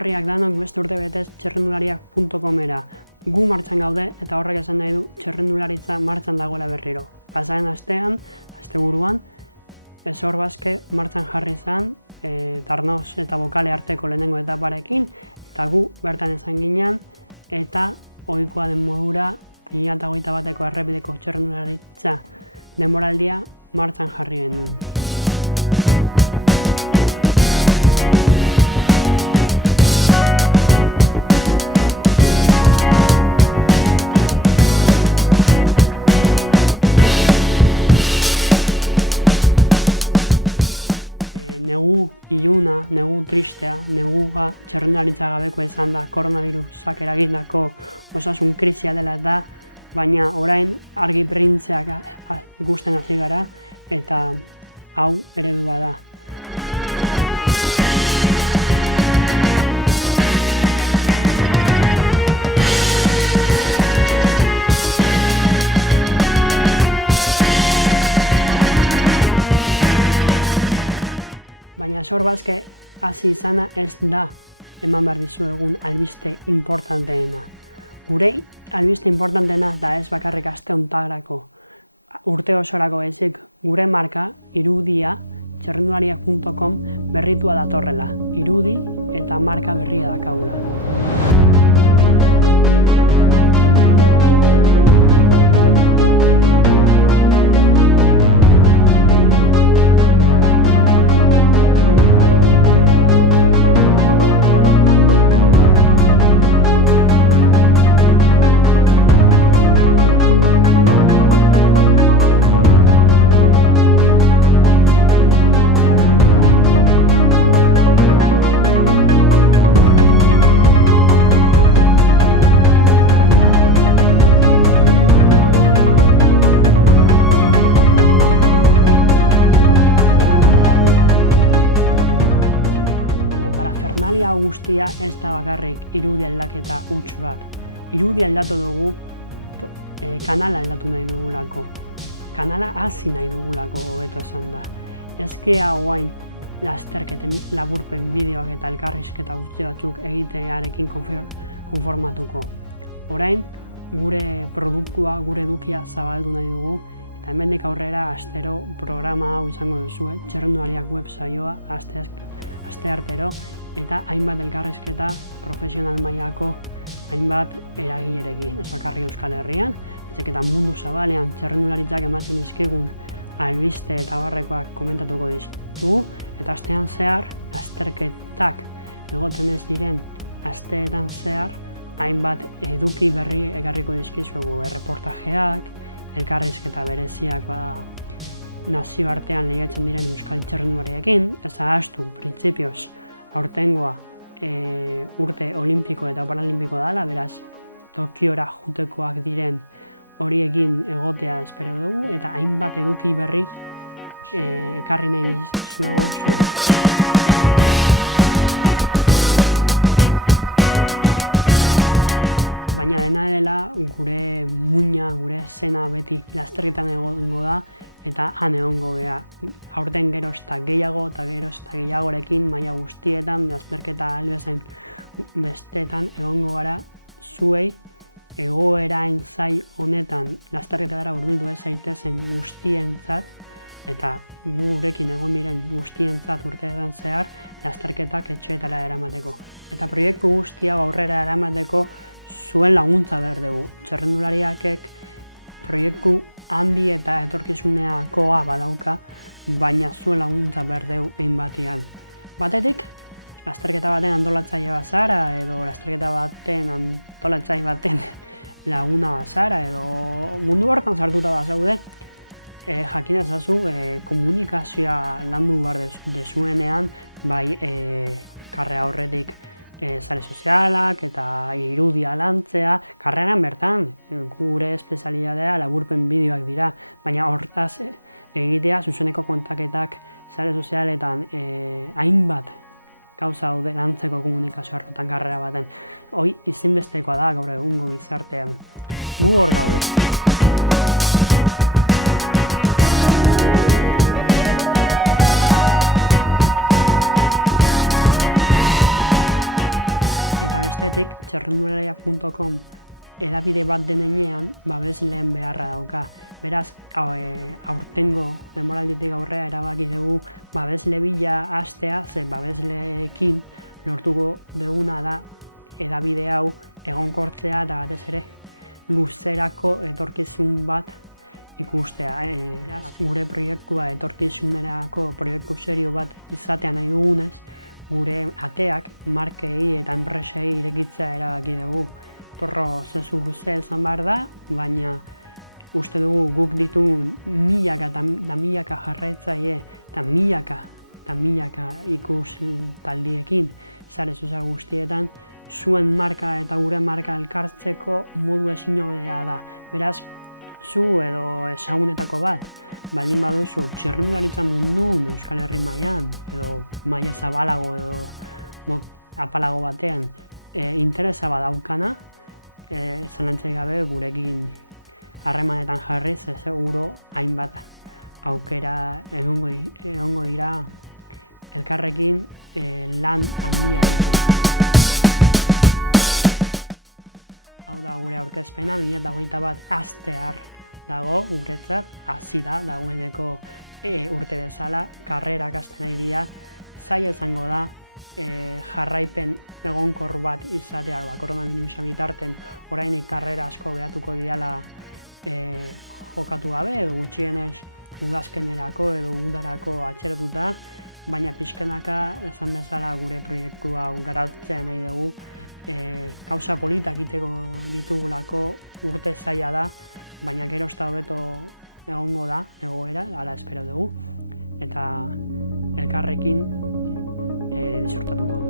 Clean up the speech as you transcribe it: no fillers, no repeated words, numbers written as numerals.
etorriak danok beste urte betez txerrendulariak.comera. Gu martxan gaude eta horrek esan nahi du txerrendularitza martxan dagoela berriro. Pasaren astean, asteburuan, Ezor Baske martxan jarri zen, Tarnaus eta Bokale arteko lehenengo etaparekin, eta gu bertan esan ginen, eta ohikoa den modura 2021ko errepideko txerrendularitza denboraldia martxan jarri genuen. Negu iluna, negu tristea, neguga txerrendularitza gabeko izan da koronavirusak eragindako osasun krisia dela eta baina orain argi printzeak ikusten hasi gara eta hau eredua da. Baina Ezor Baske hasi izana ez da eman behar dizuegun albiste importanteena. Gure albiste importanteena da ez bakarrik aste hontarako, urte osorako ezik gure marka irudia txerrendulariak.com berritua datorrela. Irudi eta marka berria dakagula. Parafernalia guztia ez da bakarrik irudi aldaketa huts bat. Irudi aldatu dugu, kanala aldatu nahi dugulako. Kanala hasi nahi dugulako hobeto esan da. Ezkea guain lasterketen laburpen bideoak eta elkarrizketa guzti batzuk egitearekin konformatuko. Orain, gure produktua, gure edukia zabaldu nahi dugu eta hemendik aurrera astero programa hau izango duzue, txerrendulariak web saioa aste artero eta hainbat elkarrizketa profesional mailako hainbat eragilerekin, ez bakarrik Euskal Herrian, baizik eta mundu zabalean txerrendularitzak ematen dizkigun albiste eta abarrekoak komentatuko ditugu eta astean zehar lasterketak egoten ez diren asteetan zehar hainbat eduki berri ekarriko dizkizuegu, erreportajeak, elkarrizketa bereziak nazioartean lehiatzen diren euskal txerrendulariekin, ez ahaztu, printzipioz, aurtengoa urte olimpiko eta paralimpiko dela, beraz, Tokiora jutekoak diren horiekin egotea espero dugu, eta hainbat eduki berri ekarri nahi dizuegu zuen. Baina dena dela gure muina, gure zena beti lasterketan egongo da eta han egongo gea. Aurten geroz eta gehiago eta geroz eta gehiagorekin maila guztietan, lasterketa albezain besteetan egongo gara zuei egoera zai honetan lasterketatara hurbildu ez zaitezen guztientzat eta gurekin egon diren guztientzat urteetan zehar lasterketak etxeetara eramateko. Eta proiektu guzti hau aurrera eramateko zuen laguntza behar dugu. Txerrendulariakek proiektu handi eta etorkizuneakoa badauka, baina zuen laguntza behar dugu egin batian. Batetik, lasterketa baten antolatzaile bazara edo lasterketa baten antolatzaile baten laguna bazara edo mundu hortan sartuta bazaude, jakin ezazu komunikazioa landu behar dezuenean, bai karrera horretik sare sozialak eta irudia lantzea, karreran bertan, gure espezialitatea laburpen bideoak dira, baina hortaz egitea zuzeneko kontaketak sare sozialetan hainbat gauza daude lantzeko komunikazio arlotan karrera baten. Hoi ezinbestekoa da gaur egungo gizartean. Gu hor gaude. Bestetik, txirrindularia.com edabide bat denean babesleen beharra dauka. Beraz, aurtengo denboralditik aurrera erabaki dugu babesle bila hastea, ze babesleekin lortuko duguna da edabide hau egonkortzea eta batez ere luzerako etorkizun bat ikustea. Gure proiektua etorkizunerako proiektu serio bat izatea nahi dugunez, gure ateak markei eta enpresei irekitzea erabaki dugu. Prozesu luze izan behar da, baina uste dugu guk ditugun milaka eta milaka jarraitzaile eta milaka ikus taldiekin sare sozial guztietan, zuen marka eta gure marka elkartzeko modu ezin hobea da. Beraz, zu edo ezagunetako bat, baldin baduzu txirrindularitza munduan Euskal Herri mailan edo maila zabalago edo apalago batean interesa badaukana, zalantzarik gabe gurekin harremanetan jarri, ze seguro hainbat aukera egongo dira elkarrekin lan handia egiten. Hau da gure aurkezpena, 2021 hastear dago, guretzat, hasi da, dagoeneko urte bezala, karrerak hasten nahi dira, zaila izango da, jarraipen egonkor bat izateak, koronabirusa bitarten, orainik karrera asko behatuko diala jokatu gabe, edo gutxienez udazkenerako edo udarako atxerotuta, baina pixkanaka esan bezala gure proiektua garatzea nahi dugu, gauza politak egiteko ditugulako urte zaila da, baina gero ez da hobeto egongo da egoera, hala espero dugu, eta elkarrekin disfrutatuko dugu.